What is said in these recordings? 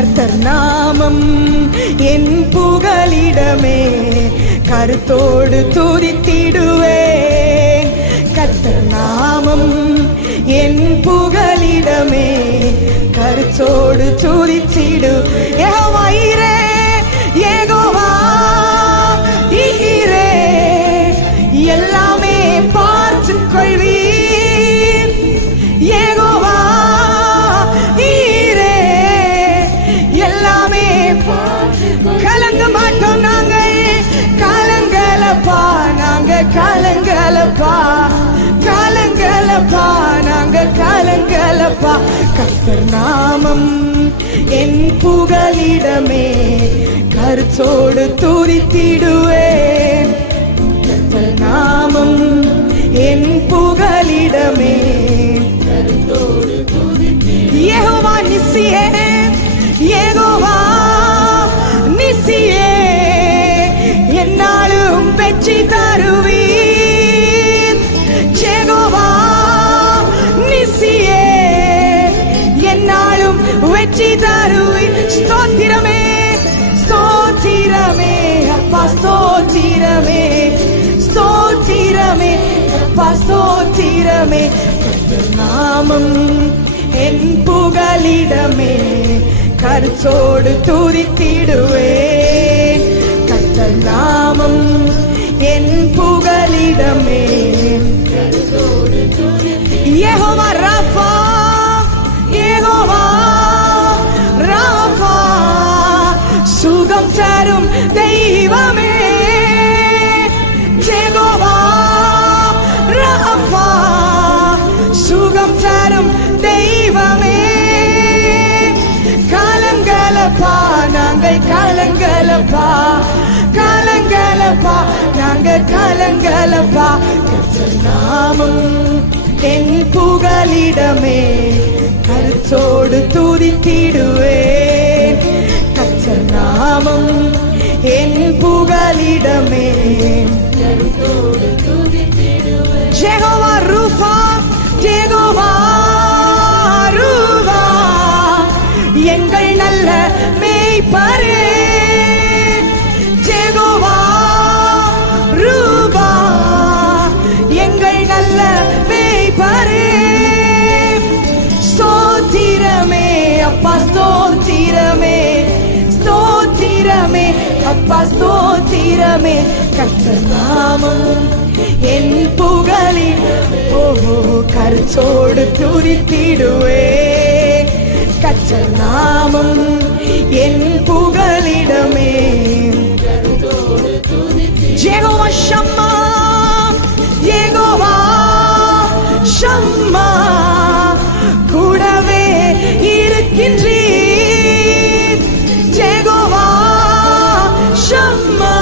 கர்த்தர் நாமம் என் புகலிடமே, கருத்தோடு துதித்திடுவேன். கர்த்தர் நாமம் என் புகலிடமே, கருத்தோடு துதித்திடு. யெகோவா ஈரே, யெகோவா ஈரே, எல்லாமே பார்த்துக் கொள்வீர். யெகோவா ஈரே, எல்லாமே கலங்க மாட்டோம் நாங்கள், கலங்கலப்பா நாங்கள், கலங்கலப்பா கலங்கலப்பா நாங்கள், கலங்கலப்பா. கர்த்தர் நாமம் என் புகலிடமே, கருத்தோடு துதித்திடுவேன். கர்த்தர் நாமம் என் புகலிடமே, கருத்தோடு துதித்திடுவேன். யெகோவா நிசியே, யெகோவா நிசியே, என்னாலும் வெற்றி தருவீர். யெகோவா நிசியே, என்னாலும் வெற்றி தருவீர். ஸ்தோத்திரமே, ஸ்தோத்திரமே அப்பா, ஸ்தோத்திரமே, ஸ்தோத்திரமே அப்பா, ஸ்தோத்திரமே. கர்த்தர் நாமம் என் புகலிடமே, கருத்தோடு துதித்திடுவேன். கர்த்தர் நாமம் என் புகலிடமே, கருத்தோடு துதித்திடுவேன். யெகோவா ராஃபா, யெகோவா ராஃபா, சுகம் தரும் தெய்வமே. யெகோவா ராஃபா, சுகம் தரும் தெய்வமே. கலங்கலப்பா நாங்கள், கலங்கலப்பா கலங்கலப்பா நாங்கள், கலங்கலப்பா. கர்த்தர் நாமம் என் புகலிடமே, கருத்தோடு துதித்திடுவேன். கர்த்தர் நாமம் என் புகலிடமே, கருத்தோடு துதித்திடுவேன். யெகோவா ரூஃபா, யெகோவா ரூஃபா, எங்கள் நல்ல மேய்ப்பரே. யெகோவா ரூபா, எங்கள் நல்ல மேய்ப்பரே. ஸ்தோத்திரமே அப்பா, ஸ்தோத்திரமே, ஸ்தோத்திரமே அப்பா, ஸ்தோத்திரமே. கர்த்தர் நாமம் என் புகலிடமே, ஓஹோ கருத்தோடு துதித்திடுவேன். கர்த்தர் நாமம் என் புகலிடமே, கருத்தோடு துதித்திடுவேன். யெகோவா ஷம்மா, யெகோவா ஷம்மா, கூடவே இருக்கின்றீர். யெகோவா ஷம்மா,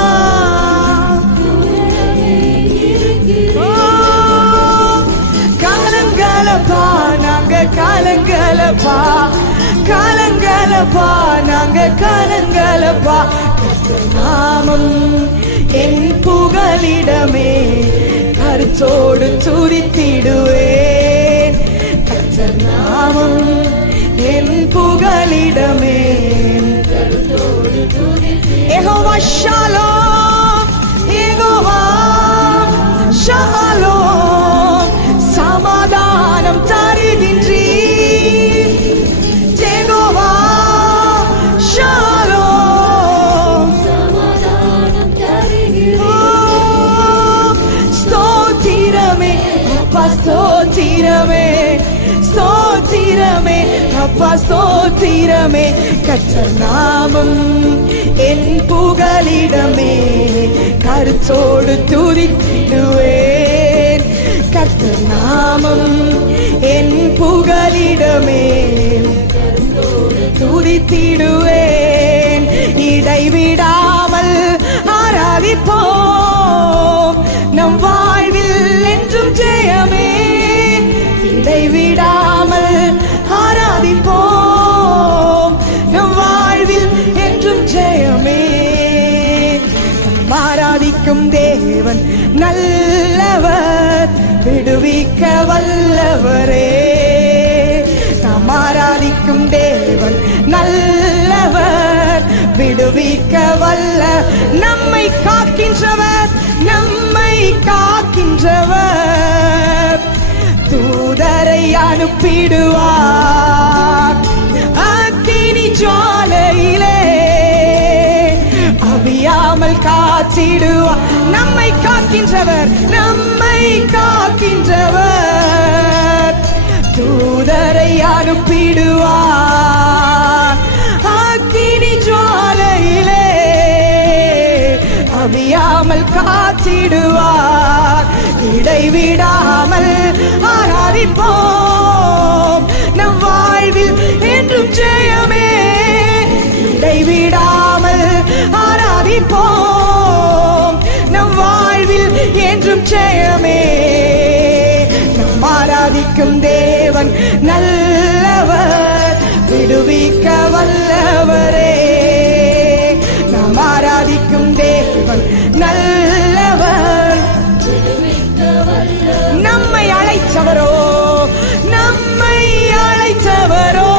கலங்கலப்பா நாங்கள், கலங்கலப்பா கலங்கலப்பா நாங்கள், கலங்கலப்பா. கர்த்தர் நாமம் என் புகலிடமே, கருத்தோடு துதித்திடுவேன். கர்த்தர் நாமம் என் புகலிடமே, கருத்தோடு துதித்திடுவேன். யெகோவா ஷாலோம், யெகோவா ஷாலோம், சமாதானம் தருகின்றீர். யெகோவா ஷாலோம், சமாதானம் தருகின்றீர். ஸ்தோத்திரமே அப்பா, ஸ்தோத்திரமே, ஸ்தோத்திரமே அப்பா, ஸ்தோத்திரமே. கர்த்தர் நாமம் என் புகலிடமே, கருத்தோடு துதித்திடுவேன். கர்த்தர் நாமம் என் புகலிடமே, கருத்தோடு துதித்திடுவேன். இடைவிடாமல் ஆராதிப்போம், நம் வாழ்வில் என்றும் ஜெயமே. இடைவிடாமல் ஆராதிப்போம், நம் வாழ்வில் என்றும் ஜெயமே. ஆராதிக்கும் தேவன் நல்லவர், விடுவிக்க வல்லவரே. நாம் ஆராதிக்கும் தேவன் நல்ல விடுவிக்க வல்ல நம்மை காக்கின்றவர், நம்மை காக்கின்றவர். தூதரை அனுப்பிடுவார் அக்கினி ஜுவாலையிலே, அவியாமல் காத்திடுவார். நம்மை காக்கின்றவர், நம்மை காக்கின்றவர். தூதரை அனுப்பிடுவார் அக்கினி ஜுவாலையிலே, அவியாமல் காத்திடுவார். இடைவிடாமல் ஆராதிப்போம், நம் வாழ்வில் என்றும் ஜெயமே. இடைவிடாமல் ஆராதிப்போம், நம் வாழ்வில் என்றும் ஜெயமே. நம் ஆராதிக்கும் தேவன் நல்லவர், விடுவிக்க வல்லவரே. நாம் ஆராதிக்கும் தேவன் நல்லவர், நம்மை அழைத்தவரோ, நம்மை அழைத்தவரோ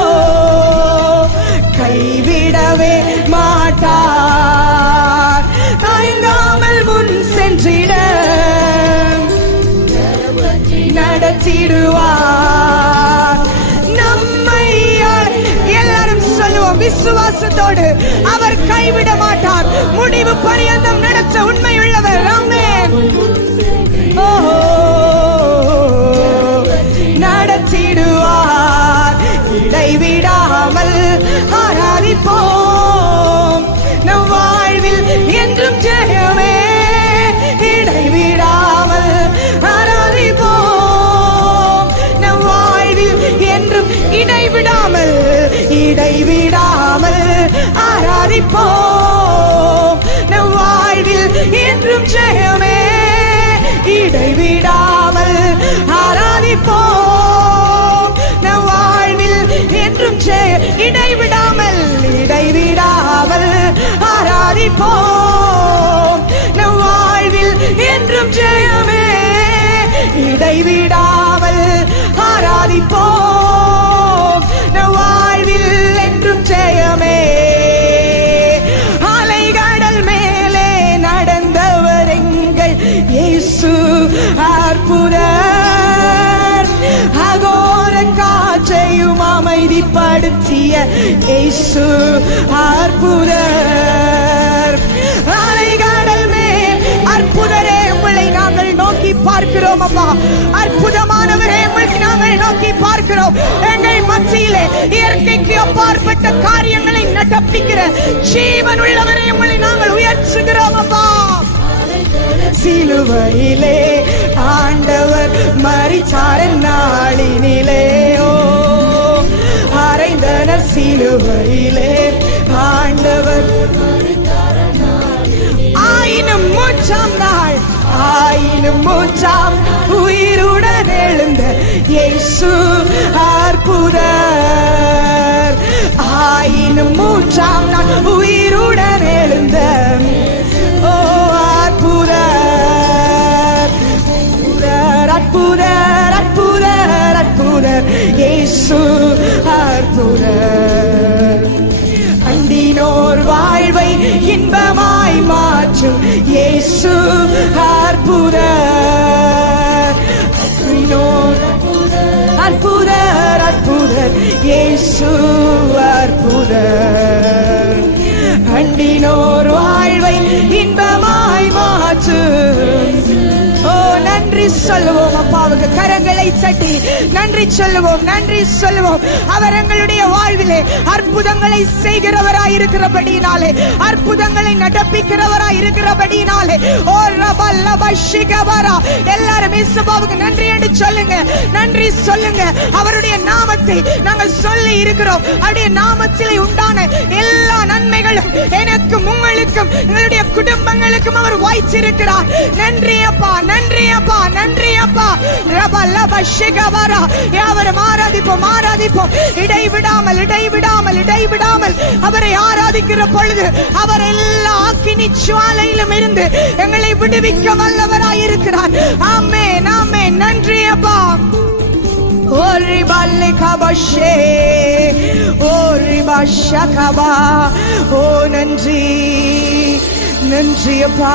கைவிடவே மாட்டார். தயங்காமல் முன் சென்றிட நடத்திடுவார். நம்மை எல்லாரும் சொல்லுவோம் விசுவாசத்தோடு, அவர் கைவிட மாட்டார், முடிவு பரியந்தம் நடத்த உண்மை உள்ளவர். ஆமென். நடத்திடுவார். இடைவிடாமல் ஆராதிப்போம், நம் வாழ்வில் என்றும் ஜெயமே. இடைவிடாமல் ஆராதிப்போம், நம் வாழ்வில் என்றும் இடைவிடாமல், இடைவிடாமல் ஆராதிப்போம், நம் வாழ்வில் என்றும் ஜெயமே. இடைவிடாமல் ஆராதிப்போம், நம் வாழ்வில் என்றும் இடைவிடாமல், இடைவிடாமல் ஆராதிப்போம், நம் வாழ்வில் என்றும் ஜெயமே. இடைவிடாமல் ஆராதிப்போம், நம் வாழ்வில் என்றும் ஜெயமே. அலைகடல் மேலே நடந்தவர் எங்கள் இயேசு அற்புதர். அகோர காற்றையும் அமைதிப்படுத்திய இயேசு அற்புதர். அலைகடல் மேல் அற்புதரே, உங்களை நாங்கள் நோக்கி பார்க்கிறோம் அப்பா. அற்புதமானவரே, உங்களை நாங்கள் நோக்கி பார்க்கிறோம். எங்கள் மத்தியிலே இயற்கைக்கு அப்பாற்பட்ட காரியங்களை நடப்பிக்கிற ஜீவன் உள்ளவரே, உங்களை நாங்கள் உயர்த்துகிறோம் அப்பா. சிலுவையிலே ஆண்டவர் மரித்தார் நாளினிலே, அறைந்தனர் சிலுவையிலே ஆண்டவர். ஆயினும் மூன்றாம் நாள், ஆயினும் மூன்றாம் உயிருடன் எழுந்த இயேசு அற்புதர். ஆயினும் மூன்றாம் நாள் உயிருடன் எழுந்த அற்புதர், அற்புதர், அற்புதர், இயேசு அற்புதர். அண்டினோர் வாழ்வை இன்பமாய் மாற்றும் இயேசு அற்புதர். அற்புதர், அற்புதர், இயேசு அற்புதர். அண்டினோர் வாழ்வை இன்பமாய் மாற்றும். ஓ, நன்றி சொல்லுவோம் அப்பாவுக்கு. கரங்களை தட்டி நன்றி சொல்லுவோம், நன்றி சொல்லுவோம். அவர் எங்களுடைய வாழ்விலே அற்புதங்களை செய்கிறவராயிருக்கிறபடினாலே, அற்புதங்களை நடப்பிக்கிறவராய் இருக்கிறபடினாலே, ஓ ரபல்லபஷிகவரா, எல்லாரும் இயேசுவுக்கு நன்றி என்று சொல்லுங்க, நன்றி சொல்லுங்க. அவருடைய நாமத்தை நாங்கள் சொல்லி இருக்கிறோம். அவருடைய நாமத்திலே உண்டான எல்லா நன்மைகளும் எனக்கும் உங்களுக்கும் எங்களுடைய குடும்பங்களுக்கும் அவர் வாய்ச்சிருக்கிறார். நன்றி அப்பா, நன்றி அப்பா, நன்றி அப்பா. ரபல்லபஷிகவரா, யாவரும் ஆராதிப்போம், ஆராதிப்போம். இடைவிடாமல், இடைவிடாமல், இடைவிடாமல் அவரை ஆராதிக்கிற பொழுது அவர் எல்லா அக்கினி ஜுவாலையிலும் இருந்து எங்களை விடுவிக்க வல்லவராய் இருக்கிறார். ஆமென், ஆமென். நன்றி அப்பா. ஓ ரிபல்லே கபஷே ஓ ரிபஷகபா ஓ நன்றி நன்றி அப்பா.